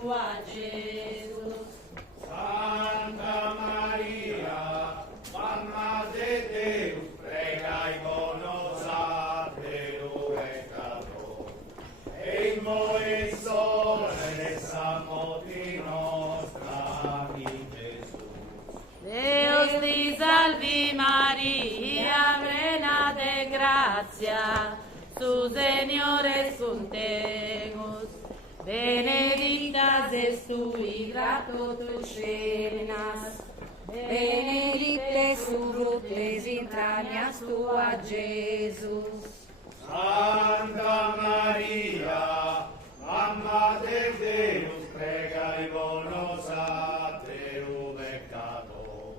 sua Gesù. Santa Maria, Mamma de Deus, pregai por nos peccator, e in voi sole samoti nostra in Gesù. Deus ti salvi Maria, plena de gracia, su Señor es contigo. Benedicta es tu hija totus llenas, benedicte su fructus entrañas tua, Jesús. Santa Maria, Mamma de Deus, pregai por nos peccator,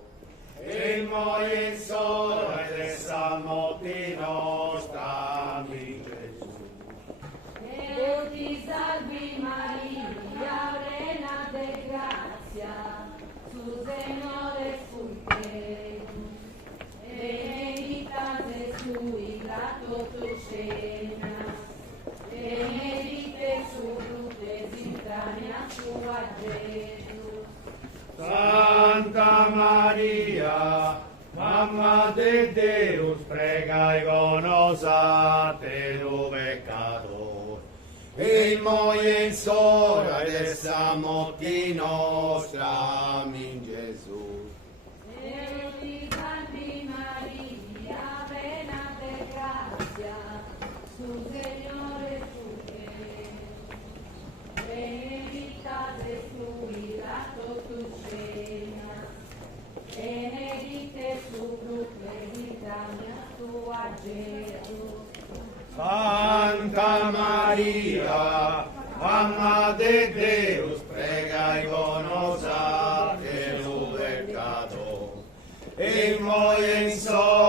e in moi sora samoti nostra in Gesù. Deus ti salvi Maria, plena de gracia, su Señor es contigo. Benedicta es tu hija totus llenas, benedicte su fructus entrañas tua, Jesús. Santa Maria, Mamma de Deus, pregai por nos peccator, e in moi in sora samoti nostra in Gesù. Deus ti salvi Maria, plena de gracia, su Señor es contigo. Benedicta es tu hija totus llenas, benedicte su fructus entrañas tua, Jesús. Santa Maria, Mamma de Deus, pregai por nos peccator, e in moi in sora